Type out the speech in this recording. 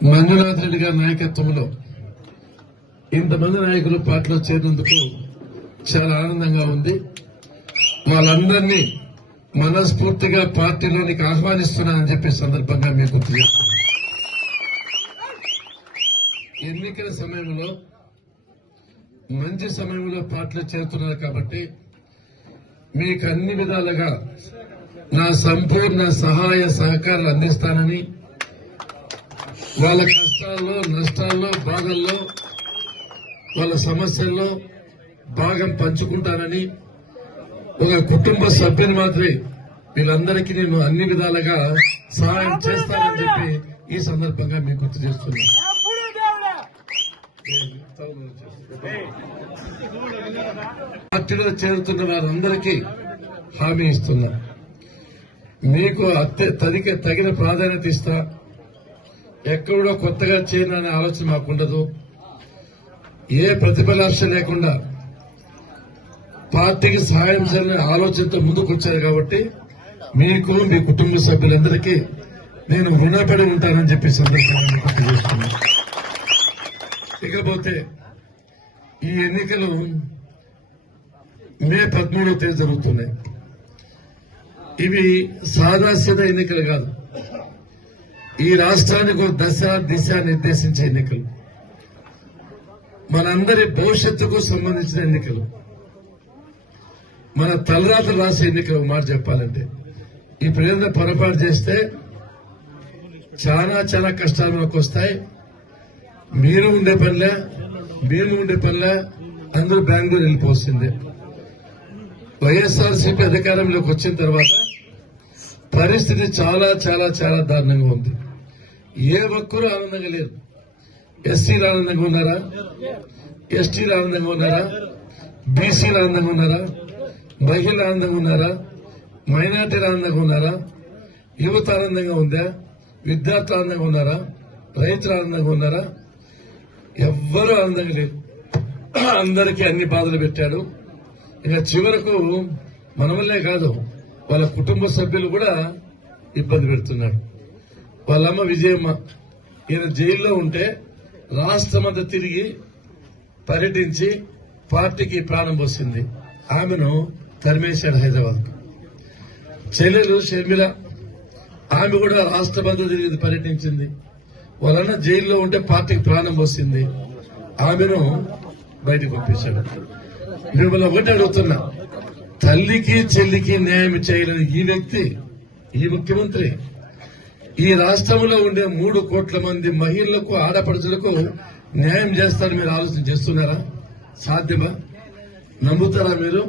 మంజునాథ్ రెడ్డి గారి నాయకత్వంలో ఇంతమంది నాయకులు పార్టీలో చేరినందుకు చాలా ఆనందంగా ఉంది. వాళ్ళందరినీ మనస్ఫూర్తిగా పార్టీలోనికి ఆహ్వానిస్తున్నానని చెప్పే సందర్భంగా మీకు గుర్తు చేస్తున్నాను ఎన్నికల సమయంలో మంచి సమయంలో పార్టీలో చేరుతున్నారు కాబట్టి మీకు అన్ని విధాలుగా నా సంపూర్ణ సహాయ సహకారాలు అందిస్తానని వాళ్ళ కష్టాల్లో నష్టాల్లో బాధల్లో వాళ్ళ సమస్యల్లో భాగం పంచుకుంటానని ఒక కుటుంబ సభ్యుని మాత్రమే వీళ్ళందరికీ నేను అన్ని విధాలుగా సహాయం చేస్తానని చెప్పి ఈ సందర్భంగా మీకు గుర్తు చేస్తున్నాను. పార్టీలో చేరుతున్న వారందరికీ హామీ ఇస్తున్నా. మీకు అత్య తగిన ప్రాధాన్యత ఇస్తా. ఎక్కడో కొత్తగా చేయాలనే ఆలోచన మాకుండదు. ఏ ప్రతిఫలాశ లేకుండా పార్టీకి సహాయం చేయాలనే ఆలోచనతో ముందుకు వచ్చారు కాబట్టి మీకు మీ కుటుంబ సభ్యులందరికీ నేను రుణపడి ఉంటానని చెప్పి సందర్భంగా గుర్తు చేస్తున్నాను. ఇకపోతే ఈ ఎన్నికలు మే పదమూడవ తేదీ జరుగుతున్నాయి. ఇవి సాదాశ్యత ఎన్నికలు కాదు. ఈ రాష్ట్రానికి ఒక దశ దిశ నిర్దేశించే ఎన్నికలు. మనందరి భవిష్యత్తుకు సంబంధించిన ఎన్నికలు. మన తలరాతలు రాసే ఎన్నికలు మాట చెప్పాలంటే. ఇప్పుడు ఏదైనా పొరపాటు చేస్తే చాలా చాలా కష్టాలు మనకు వస్తాయి. మీరు ఉండే పనిలే మేము ఉండే పనిలే అందరూ బెంగళూరు వెళ్ళిపోతుంది వైఎస్ఆర్సీపీ అధికారంలోకి వచ్చిన తర్వాత పరిస్థితి చాలా చాలా చాలా దారుణంగా ఉంది. ఏ ఒక్కరూ ఆనందంగా లేరు. ఎస్సీలు ఆనందంగా ఉన్నారా? ఎస్టీలు ఆనందంగా ఉన్నారా? బీసీలు ఆనందంగా ఉన్నారా? మహిళలు ఆనందంగా ఉన్నారా? మైనార్టీలు ఆనందంగా ఉన్నారా? యువత ఆనందంగా ఉందా? విద్యార్థులు ఆనందంగా ఉన్నారా? రైతులు ఆనందంగా ఉన్నారా? ఎవ్వరూ ఆనందంగా లేరు. అందరికీ అన్ని బాధలు పెట్టాడు. ఇక చివరకు మన కాదు. వాళ్ళ కుటుంబ సభ్యులు కూడా ఇబ్బంది పెడుతున్నాడు వాళ్ళమ్మ విజయమ్మ ఈయన జైల్లో ఉంటే రాష్ట్రమంతా తిరిగి పర్యటించి పార్టీకి ప్రాణం పోసింది. ఆమెను తరిమేశాడు హైదరాబాద్. చెల్లెలు షర్మిల ఆమె కూడా రాష్ట్ర తిరిగి పర్యటించింది. వాళ్ళన్న జైల్లో ఉంటే పార్టీకి ప్రాణం పోసింది. ఆమెను బయటకు పంపించాడు. మిమ్మల్ని ఒకటి అడుగుతున్నా తల్లికి చెల్లికి న్యాయం చేయలేని ఈ వ్యక్తి ఈ ముఖ్యమంత్రి. ఈ రాష్ట్రంలో ఉండే మూడు కోట్ల మంది మహిళలకు ఆడపడుచులకు న్యాయం చేస్తారని మీరు ఆలోచన చేస్తున్నారా? సాధ్యమా? నమ్ముతారా మీరు?